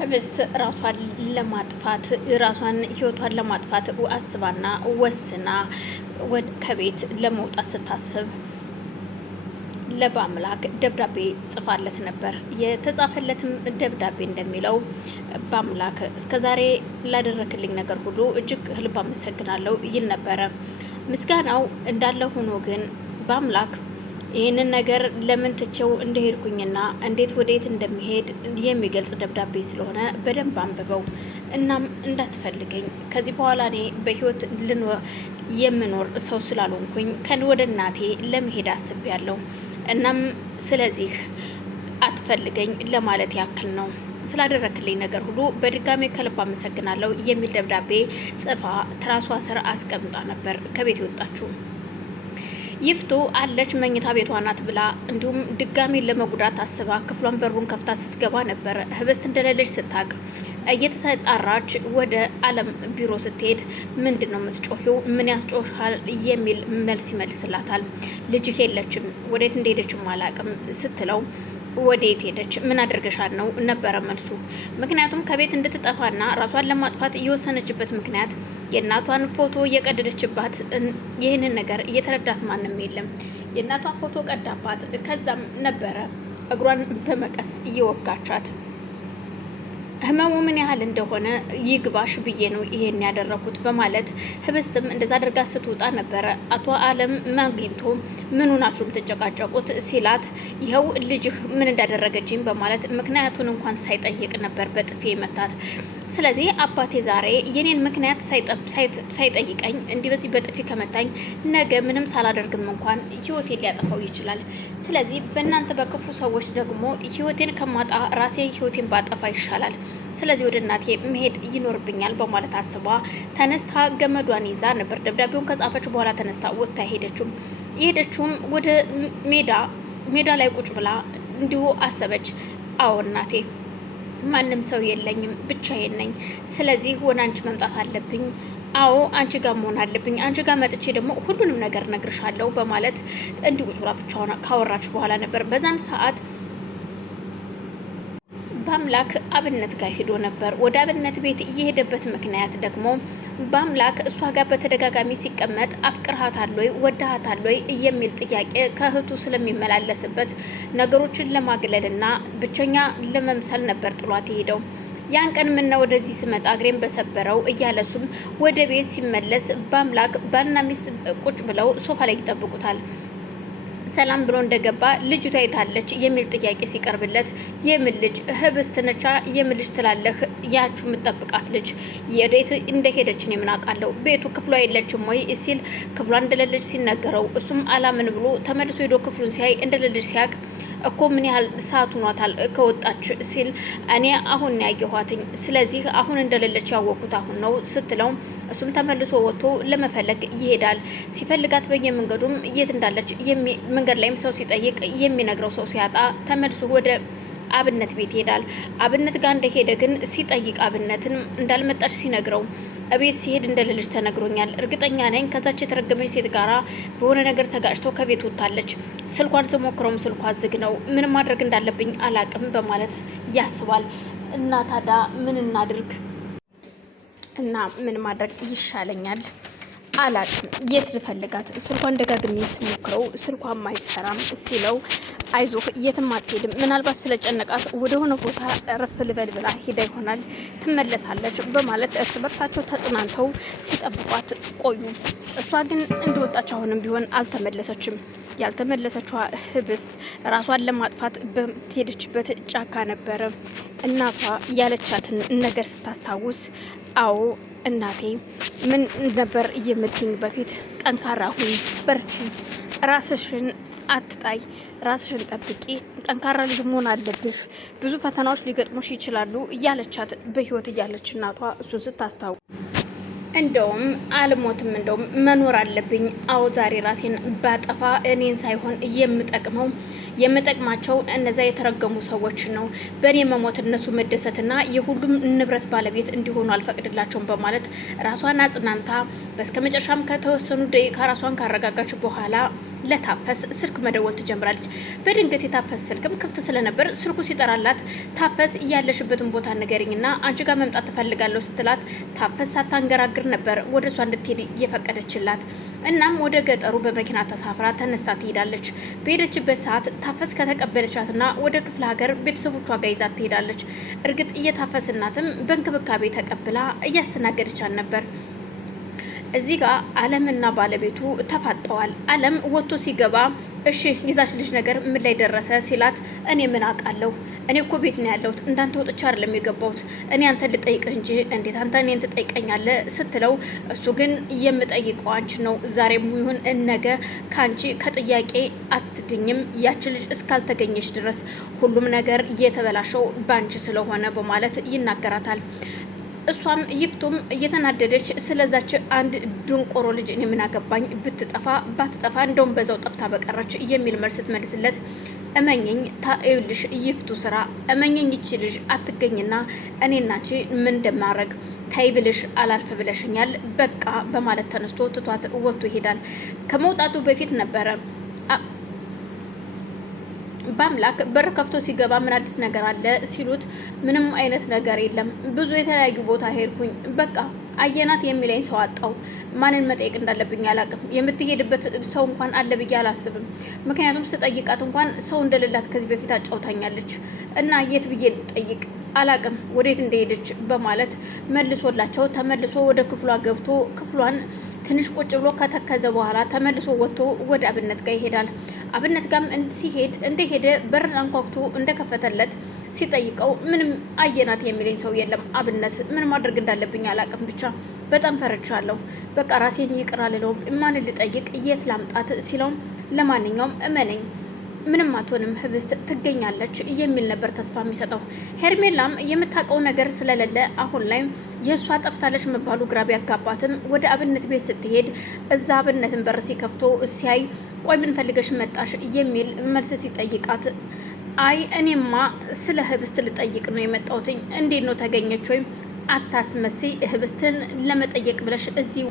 ህብስት ራሷን ለማጥፋት ራሷን ህይወቷን ለማጥፋት አስባና ወስና ከቤት ለመውጣት ስታስብ ለባምላክ ደብዳቤ ጽፋለት ነበር። የተጻፈለትም ደብዳቤ እንደሚለው ባምላክ እስከዛሬ ላደረክልኝ ነገር ሁሉ እጅግ ልብ አመሰግናለሁ ይል ነበረ። ምስጋናው እንዳለ ሆኖ ግን ባምላክ ይህንን ነገር ለምን ትቼው እንደሄድኩኝና እንዴት ወዴት እንደሚሄድ የሚገልጽ ደብዳቤ ስለሆነ በደንብ አንብበው። እናም እንዳትፈልገኝ ከዚህ በኋላ እኔ በህይወት የምኖር ሰው ስላልሆንኩኝ ወደ እናቴ ለመሄድ አስቤያለሁ። እናም ስለዚህ አትፈልገኝ ለማለት ያክል ነው። ስላደረክልኝ ነገር ሁሉ በድጋሜ ከልብ አመሰግናለሁ የሚል ደብዳቤ ጽፋ ትራሷ ስር አስቀምጣ ነበር ከቤት የወጣችው። ይፍቱ አለች መኝታ ቤቷ ናት ብላ እንዲሁም ድጋሜ ለመጉዳት አስባ ክፍሏን በሩን ከፍታ ስትገባ ነበር። ህብስት እንደሌለች ስታቅ እየተጣራች ወደ አለም ቢሮ ስትሄድ ምንድን ነው የምትጮሂው? ምን ያስጮሻል? የሚል መልስ ይመልስላታል። ልጅህ የለችም፣ ወዴት እንደሄደችም አላቅም ስትለው ወዴት ሄደች? ምን አድርገሻል ነው ነበረ መልሱ። ምክንያቱም ከቤት እንድትጠፋና ራሷን ለማጥፋት እየወሰነችበት ምክንያት የእናቷን ፎቶ እየቀደደችባት፣ ይህንን ነገር እየተረዳት ማንም የለም። የእናቷን ፎቶ ቀዳባት። ከዛም ነበረ እግሯን በመቀስ እየወጋቻት። ህመሙ ምን ያህል እንደሆነ ይግባሽ ብዬ ነው ይሄን ያደረኩት በማለት ህብስትም እንደዛ አድርጋ ስትወጣ ነበረ። አቶ አለም ማግኝቶ ምን ሆናችሁ የምትጨቃጨቁት ሲላት ይኸው ልጅህ ምን እንዳደረገችኝ በማለት ምክንያቱን እንኳን ሳይጠይቅ ነበር በጥፊ መታት። ስለዚህ አባቴ ዛሬ የኔን ምክንያት ሳይጠይቀኝ እንዲህ በዚህ በጥፊ ከመታኝ ነገ ምንም ሳላደርግም እንኳን ህይወቴን ሊያጠፋው ይችላል። ስለዚህ በእናንተ በክፉ ሰዎች ደግሞ ህይወቴን ከማጣ ራሴ ህይወቴን ባጠፋ ይሻላል። ስለዚህ ወደ እናቴ መሄድ ይኖርብኛል በማለት አስባ ተነስታ ገመዷን ይዛ ነበር። ደብዳቤውን ከጻፈች በኋላ ተነስታ ወጥታ የሄደችውም ወደ ሜዳ ላይ ቁጭ ብላ እንዲሁ አሰበች። አዎ እናቴ ማንም ሰው የለኝም፣ ብቻዬን ነኝ። ስለዚህ ወደ አንቺ መምጣት አለብኝ። አዎ አንቺ ጋር መሆን አለብኝ። አንቺ ጋር መጥቼ ደግሞ ሁሉንም ነገር ነግርሻለሁ በማለት እንዲሁ ቁጭ ብላ ብቻዋን ካወራች በኋላ ነበር በዛን ሰዓት ባምላክ አብነት ጋር ሄዶ ነበር። ወደ አብነት ቤት እየሄደበት ምክንያት ደግሞ ባምላክ እሷ ጋር በተደጋጋሚ ሲቀመጥ አፍቅርሃታል ወይ ወዳሃታል ወይ የሚል ጥያቄ ከእህቱ ስለሚመላለስበት ነገሮችን ለማግለልና ብቸኛ ለመምሰል ነበር ጥሏት የሄደው። ያን ቀን ምነው ወደዚህ ስመጣ እግሬን በሰበረው እያለሱም ወደ ቤት ሲመለስ ባምላክ ባልና ሚስት ቁጭ ብለው ሶፋ ላይ ይጠብቁታል። ሰላም ብሎ እንደገባ ልጅቷ የታለች የሚል ጥያቄ ሲቀርብለት የምን ልጅ? ህብስት ነቻ። የምን ልጅ ትላለህ? ያችሁ የምጠብቃት ልጅ የዴት እንደሄደች እኔ ምን አውቃለሁ? ቤቱ ክፍሏ የለችም ወይ ሲል ክፍሏ እንደሌለች ሲነገረው እሱም አላምን ብሎ ተመልሶ ሄዶ ክፍሉን ሲያይ እንደሌለች ሲያቅ እኮ ምን ያህል ሰዓት ሆኗታል ከወጣች ሲል እኔ አሁን ያየኋትኝ፣ ስለዚህ አሁን እንደሌለች ያወቁት አሁን ነው ስትለው እሱም ተመልሶ ወጥቶ ለመፈለግ ይሄዳል። ሲፈልጋት በየመንገዱም የት እንዳለች መንገድ ላይም ሰው ሲጠይቅ የሚነግረው ሰው ሲያጣ ተመልሶ ወደ አብነት ቤት ይሄዳል። አብነት ጋር እንደሄደ ግን ሲጠይቅ አብነትን እንዳልመጣች ሲነግረው እቤት ሲሄድ እንደሌለች ተነግሮኛል። እርግጠኛ ነኝ ከዛች የተረገመች ሴት ጋራ በሆነ ነገር ተጋጭቶ ከቤት ወጥታለች። ስልኳን ስሞክረውም ስልኳ ዝግ ነው። ምን ማድረግ እንዳለብኝ አላቅም በማለት ያስባል። እና ታዲያ ምን እናድርግ እና ምን ማድረግ ይሻለኛል አላቅም። የት ልፈልጋት? ስልኳን ደጋግሜ ስሞክረው ስልኳም አይሰራም ሲለው አይዞህ የትም አትሄድም፣ ምናልባት ስለጨነቃት ወደሆነ ቦታ እረፍ ልበል ብላ ሂዳ ይሆናል፣ ትመለሳለች በማለት እርስ በርሳቸው ተጽናንተው ሲጠብቋት ቆዩ። እሷ ግን እንደወጣች አሁንም ቢሆን አልተመለሰችም። ያልተመለሰችው ህብስት ራሷን ለማጥፋት በሄደችበት ጫካ ነበረ። እናቷ ያለቻትን ነገር ስታስታውስ አዎ እናቴ ምን ነበር የምትይኝ በፊት? ጠንካራ ሁኚ፣ በርቺ፣ ራስሽን አትጣይ፣ ራስሽን ጠብቂ፣ ጠንካራ ልጅ መሆን አለብሽ፣ ብዙ ፈተናዎች ሊገጥሙሽ ይችላሉ እያለቻት በህይወት እያለች እናቷ እሱን ስታስታውስ እንደውም አልሞትም፣ እንደውም መኖር አለብኝ። አዎ ዛሬ ራሴን ባጠፋ እኔን ሳይሆን የምጠቅማቸው እነዛ የተረገሙ ሰዎች ነው። በእኔ መሞት እነሱ መደሰትና የሁሉም ንብረት ባለቤት እንዲሆኑ አልፈቅድላቸውም በማለት ራሷን አጽናንታ በስከ መጨረሻም ከተወሰኑ ደቂቃ ራሷን ካረጋጋች በኋላ ለታፈስ ስልክ መደወል ትጀምራለች። በድንገት የታፈስ ስልክም ክፍት ስለነበር ስልኩ ሲጠራላት ታፈስ ያለሽበትን ቦታ ንገሪኝና አንቺ ጋር መምጣት ትፈልጋለሁ ስትላት ታፈስ ሳታንገራግር ነበር ወደ እሷ እንድትሄድ እየፈቀደችላት። እናም ወደ ገጠሩ በመኪና ተሳፍራ ተነስታ ትሄዳለች። በሄደችበት ሰዓት ታፈስ ከተቀበለቻትና ወደ ክፍለ ሀገር ቤተሰቦቿ ጋር ይዛት ትሄዳለች። እርግጥ የታፈስ እናትም በእንክብካቤ ተቀብላ እያስተናገደቻት ነበር። እዚህ ጋር አለምና ባለቤቱ ተፋጠዋል። አለም ወጥቶ ሲገባ እሺ ይዛች ልጅ ነገር ምን ላይ ደረሰ ሲላት እኔ ምን አውቃለሁ፣ እኔ እኮ ቤት ነው ያለሁት፣ እንዳንተ ወጥቻ አይደለም የገባሁት፣ እኔ አንተ ልጠይቅህ እንጂ እንዴት አንተ እኔን ትጠይቀኛለህ ስትለው እሱ ግን የምጠይቀው አንቺ ነው፣ ዛሬም ይሁን ነገ ከአንቺ ከጥያቄ አትድኝም፣ ያች ልጅ እስካልተገኘች ድረስ ሁሉም ነገር የተበላሸው ባንቺ ስለሆነ በማለት ይናገራታል። እሷም ይፍቱም እየተናደደች ስለዛች አንድ ድንቆሮ ልጅ እኔ ምን አገባኝ ብትጠፋ ባትጠፋ እንደውም በዛው ጠፍታ በቀረች የሚል መልስ ትመልስለት። እመኘኝ ታዩልሽ ይፍቱ ስራ እመኘኝ ይቺ ልጅ አትገኝና እኔና አንቺ ምን እንደማረግ ታይ ብልሽ አላልፍ ብለሽኛል በቃ በማለት ተነስቶ ትቷት ወጥቶ ይሄዳል። ከመውጣቱ በፊት ነበረ በአምላክ በር ከፍቶ ሲገባ ምን አዲስ ነገር አለ ሲሉት ምንም አይነት ነገር የለም፣ ብዙ የተለያዩ ቦታ ሄድኩኝ፣ በቃ አየናት የሚለኝ ሰው አጣው፣ ማንን መጠየቅ እንዳለብኝ አላቅም፣ የምትሄድበት ሰው እንኳን አለ ብዬ አላስብም፣ ምክንያቱም ስጠይቃት እንኳን ሰው እንደሌላት ከዚህ በፊት አጫውታኛለች እና የት ብዬ ልጠይቅ አላቅም ወዴት እንደሄደች በማለት መልሶላቸው ተመልሶ ወደ ክፍሏ ገብቶ ክፍሏን ትንሽ ቁጭ ብሎ ከተከዘ በኋላ ተመልሶ ወጥቶ ወደ አብነት ጋር ይሄዳል። አብነት ጋም ሲሄድ እንደሄደ በርን አንኳኩቶ እንደከፈተለት ሲጠይቀው ምንም አየናት የሚለኝ ሰው የለም አብነት፣ ምን ማድረግ እንዳለብኝ አላቅም፣ ብቻ በጣም ፈርቻለሁ፣ በቃ ራሴን ይቅር አልለውም፣ ማንን ልጠይቅ የት ላምጣት ሲለው ለማንኛውም እመነኝ ምንም አትሆንም ህብስት ትገኛለች የሚል ነበር ተስፋ የሚሰጠው። ሄርሜላም የምታውቀው ነገር ስለሌለ አሁን ላይ የእሷ ጠፍታለች መባሉ ግራ ቢያጋባትም ወደ አብነት ቤት ስትሄድ እዛ አብነትን በር ሲከፍቶ ሲያይ ቆይ ምን ፈልገሽ መጣሽ የሚል መልስ ሲጠይቃት አይ እኔማ ስለ ህብስት ልጠይቅ ነው የመጣሁትኝ፣ እንዴት ነው ተገኘች ወይም አታስመሲ ህብስትን ለመጠየቅ ብለሽ እዚህ